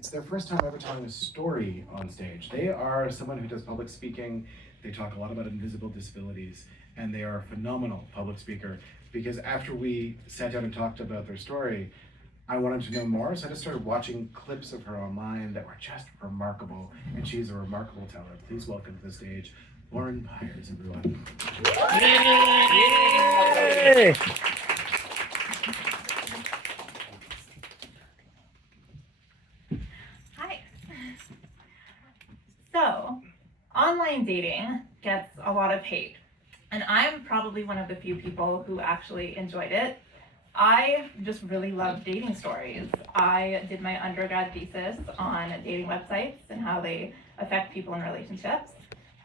it's their first time ever telling a story on stage. They are someone who does public speaking. They talk a lot about invisible disabilities, and they are a phenomenal public speaker, because after we sat down and talked about their story, I wanted to know more, so I just started watching clips of her online that were just remarkable, and she's a remarkable teller. Please welcome to the stage, Lauren Pires, everyone. Yay! Hi. So, online dating gets a lot of hate, and I'm probably one of the few people who actually enjoyed it. I just really love dating stories. I did my undergrad thesis on dating websites and how they affect people in relationships.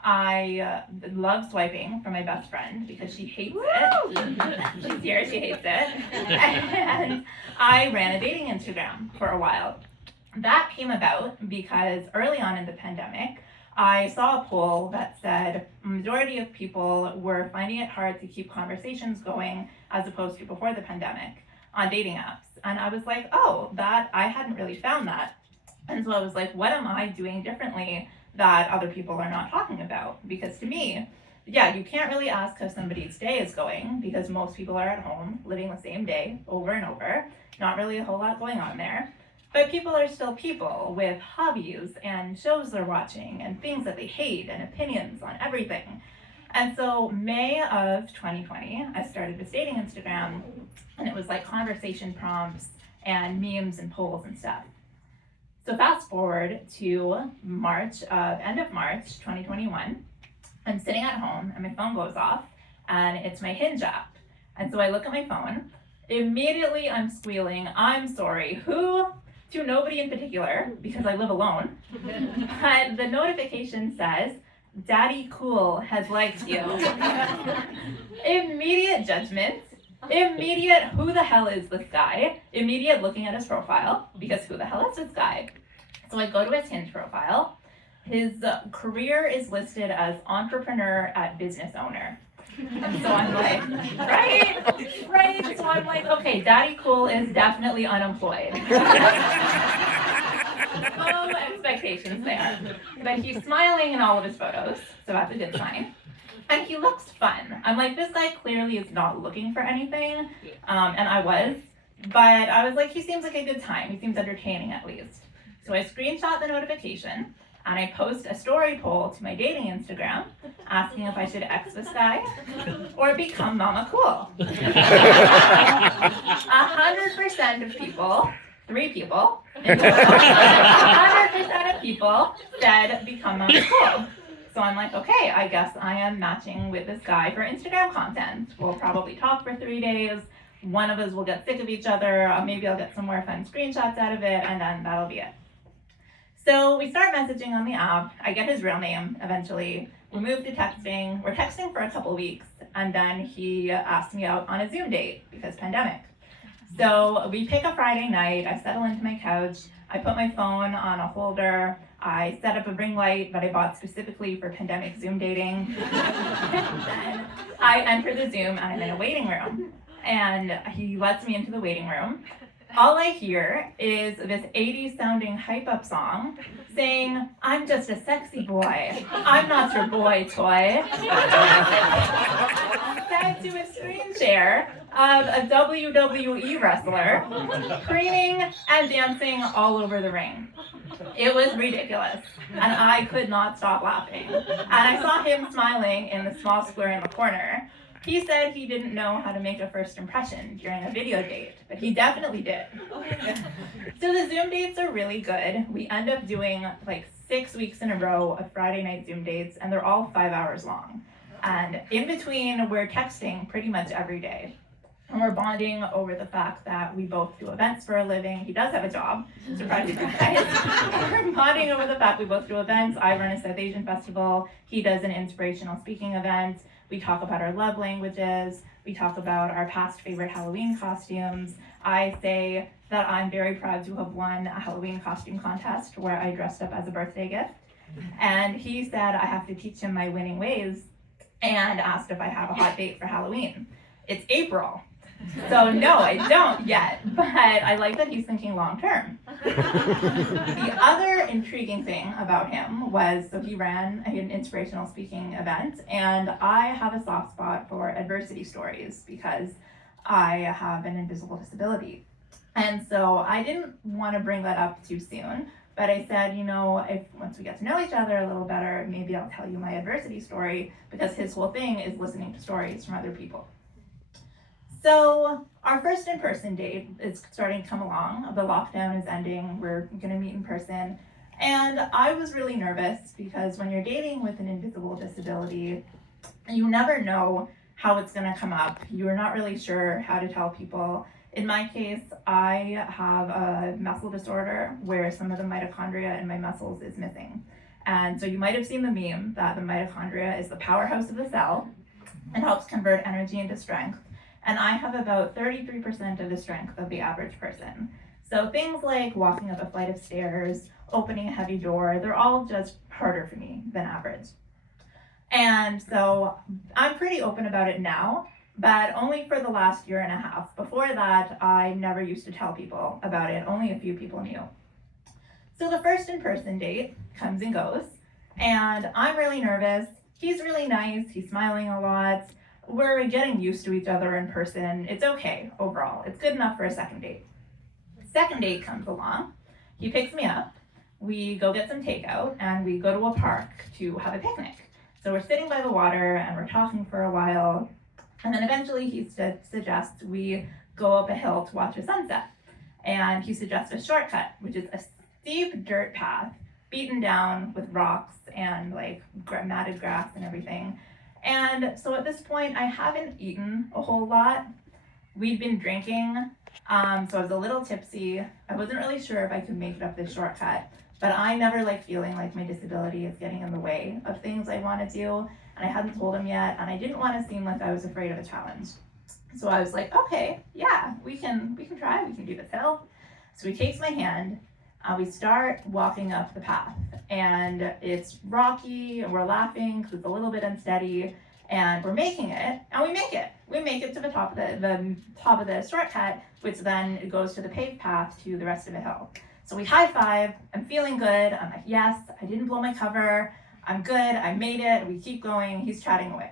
I love swiping for my best friend because she hates it. She's here, she hates it. And I ran a dating Instagram for a while. That came about because early on in the pandemic, I saw a poll that said a majority of people were finding it hard to keep conversations going as opposed to before the pandemic on dating apps. And I was like, oh, that I hadn't really found that. And so I was like, what am I doing differently that other people are not talking about? Because to me, yeah, you can't really ask how somebody's day is going because most people are at home living the same day over and over. Not really a whole lot going on there. But people are still people with hobbies and shows they're watching and things that they hate and opinions on everything. And so May of 2020, I started this dating Instagram, and it was like conversation prompts and memes and polls and stuff. So fast forward to end of March 2021, I'm sitting at home and my phone goes off and it's my Hinge app. And so I look at my phone, immediately I'm squealing, I'm sorry, who? To nobody in particular, because I live alone. But the notification says, Daddy Cool has liked you. Immediate judgment, immediate who the hell is this guy, immediate looking at his profile, because who the hell is this guy? So I go to his Hinge profile. His career is listed as entrepreneur at business owner. And so I'm like, right. So I'm like, okay, Daddy Cool is definitely unemployed. Low expectations there. But he's smiling in all of his photos, so that's a good sign. And he looks fun. I'm like, this guy clearly is not looking for anything. And I was. But I was like, he seems like a good time. He seems entertaining at least. So I screenshot the notification. And I post a story poll to my dating Instagram asking if I should X this guy or become Mama Cool. 100% of people, 3 people, 100% of people said become Mama Cool. So I'm like, okay, I guess I am matching with this guy for Instagram content. We'll probably talk for 3 days. One of us will get sick of each other. Maybe I'll get some more fun screenshots out of it, and then that'll be it. So we start messaging on the app. I get his real name eventually. We move to texting. We're texting for a couple weeks, and then he asked me out on a Zoom date because pandemic. So we pick a Friday night. I settle into my couch. I put my phone on a holder. I set up a ring light that I bought specifically for pandemic Zoom dating. Then I enter the Zoom, and I'm in a waiting room. And he lets me into the waiting room. All I hear is this 80s sounding hype up song saying, I'm just a sexy boy. I'm not your boy toy. Set to a screen share of a WWE wrestler screaming and dancing all over the ring. It was ridiculous, and I could not stop laughing. And I saw him smiling in the small square in the corner. He said he didn't know how to make a first impression during a video date, but he definitely did. So the Zoom dates are really good. We end up doing like 6 weeks in a row of Friday night Zoom dates, and they're all 5 hours long. And in between, we're texting pretty much every day. And we're bonding over the fact that we both do events for a living. He does have a job, surprise, surprise. We're bonding over the fact we both do events. I run a South Asian festival. He does an inspirational speaking event. We talk about our love languages. We talk about our past favorite Halloween costumes. I say that I'm very proud to have won a Halloween costume contest where I dressed up as a birthday gift. And he said I have to teach him my winning ways and asked if I have a hot date for Halloween. It's April. So no, I don't yet, but I like that he's thinking long term. The other intriguing thing about him was, so he ran an inspirational speaking event, and I have a soft spot for adversity stories because I have an invisible disability. And so I didn't want to bring that up too soon, but I said, if once we get to know each other a little better, maybe I'll tell you my adversity story, because his whole thing is listening to stories from other people. So our first in-person date is starting to come along. The lockdown is ending. We're going to meet in person. And I was really nervous because when you're dating with an invisible disability, you never know how it's going to come up. You're not really sure how to tell people. In my case, I have a muscle disorder where some of the mitochondria in my muscles is missing. And so you might have seen the meme that the mitochondria is the powerhouse of the cell and helps convert energy into strength. And I have about 33% of the strength of the average person. So things like walking up a flight of stairs, opening a heavy door, they're all just harder for me than average. And so I'm pretty open about it now, but only for the last year and a half. Before that, I never used to tell people about it. Only a few people knew. So the first in-person date comes and goes, and I'm really nervous. He's really nice. He's smiling a lot. We're getting used to each other in person. It's okay overall. It's good enough for a second date. Second date comes along. He picks me up. We go get some takeout, and we go to a park to have a picnic. So we're sitting by the water, and we're talking for a while. And then eventually he suggests we go up a hill to watch a sunset. And he suggests a shortcut, which is a steep dirt path, beaten down with rocks and like matted grass and everything. And so at this point, I haven't eaten a whole lot. We'd been drinking, so I was a little tipsy. I wasn't really sure if I could make it up this shortcut, but I never like feeling like my disability is getting in the way of things I want to do. And I hadn't told him yet, and I didn't want to seem like I was afraid of a challenge. So I was like, okay, yeah, we can try, we can do this hill. So he takes my hand, we start walking up the path, and it's rocky, and we're laughing because it's a little bit unsteady, and we're making it, and we make it. We make it to the top of the shortcut, which then goes to the paved path to the rest of the hill. So we high five, I'm feeling good, I'm like, yes, I didn't blow my cover, I'm good, I made it, we keep going, he's chatting away.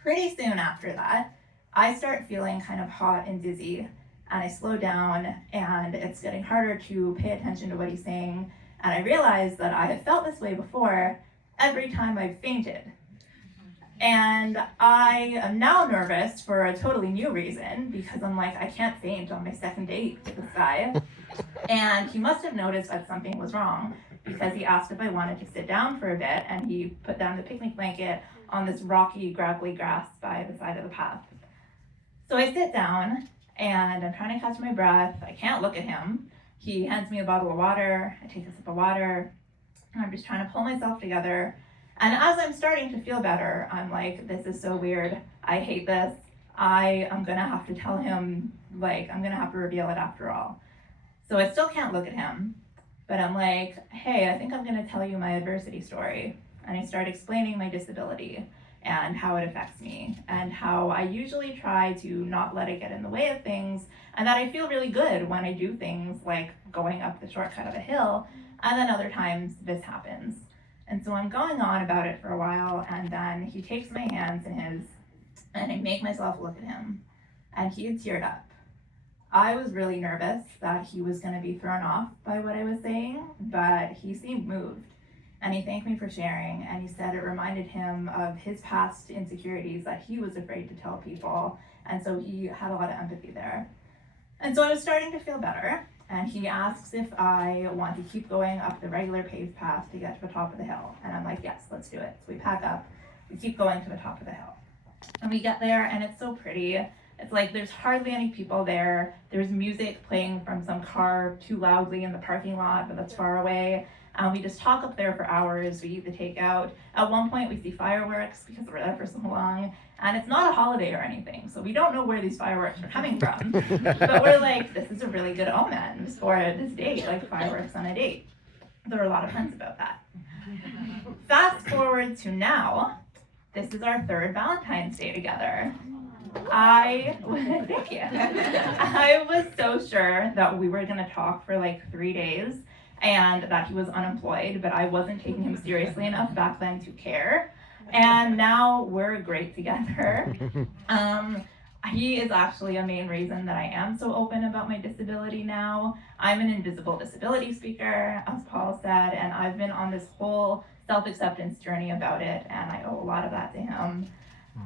Pretty soon after that, I start feeling kind of hot and dizzy, and I slow down, and it's getting harder to pay attention to what he's saying, and I realize that I have felt this way before every time I've fainted. And I am now nervous for a totally new reason, because I'm like, I can't faint on my second date with this guy. And he must have noticed that something was wrong, because he asked if I wanted to sit down for a bit, and he put down the picnic blanket on this rocky, gravelly grass by the side of the path. So I sit down, and I'm trying to catch my breath. I can't look at him. He hands me a bottle of water. I take a sip of water, and I'm just trying to pull myself together. And as I'm starting to feel better, I'm like, this is so weird. I hate this. I am gonna have to tell him, like, I'm gonna have to reveal it after all. So I still can't look at him, but I'm like, hey, I think I'm gonna tell you my adversity story. And I start explaining my disability and how it affects me, and how I usually try to not let it get in the way of things, and that I feel really good when I do things like going up the shortcut of a hill, and then other times this happens. And so I'm going on about it for a while, and then he takes my hands in his, and I make myself look at him, and he had teared up. I was really nervous that he was going to be thrown off by what I was saying, but he seemed moved. And he thanked me for sharing, and he said it reminded him of his past insecurities that he was afraid to tell people, and so he had a lot of empathy there. And so I was starting to feel better, and he asks if I want to keep going up the regular paved path to get to the top of the hill, and I'm like, yes, let's do it. So we pack up, we keep going to the top of the hill. And we get there, and it's so pretty. It's like there's hardly any people there. There's music playing from some car too loudly in the parking lot, but that's far away. We just talk up there for hours. We eat the takeout. At one point, we see fireworks because we're there for so long. And it's not a holiday or anything, so we don't know where these fireworks are coming from. But we're like, this is a really good omen for this date, like fireworks on a date. There are a lot of friends about that. Fast forward to now, this is our third Valentine's Day together. Thank you. I was so sure that we were gonna talk for like 3 days and that he was unemployed, but I wasn't taking him seriously enough back then to care. And now we're great together. He is actually a main reason that I am so open about my disability now. I'm an invisible disability speaker, as Paul said, and I've been on this whole self-acceptance journey about it, and I owe a lot of that to him.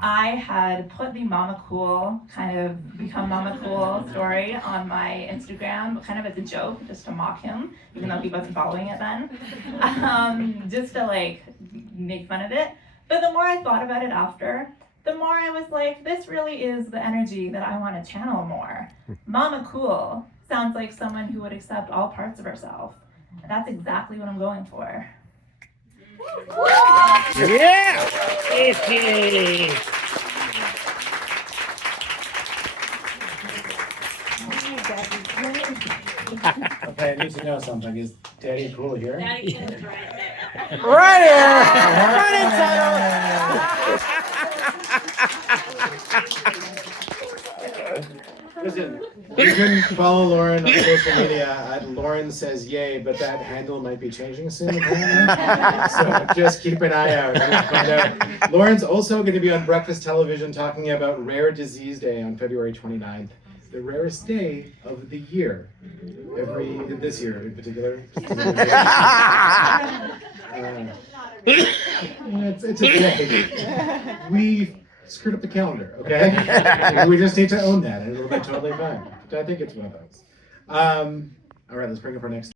I had put the Mama Cool, kind of become Mama Cool story on my Instagram, kind of as a joke, just to mock him, even though he wasn't following it then, just to like make fun of it. But the more I thought about it after, the more I was like, this really is the energy that I want to channel more. Mama Cool sounds like someone who would accept all parts of herself. And that's exactly what I'm going for. Yeah! Okay, I need to know something. Is Daddy Cool here? Daddy Cool is right there. Right Listen, you can follow Lauren on social media. Lauren says yay, but that handle might be changing soon, apparently. So just keep an eye out and find out. Lauren's also going to be on breakfast television talking about Rare Disease Day on February 29th. The rarest day of the year. This year in particular. It's a day. We screwed up the calendar, okay? We just need to own that, and it'll be totally fine. I think it's one of those. All right, let's bring up our next.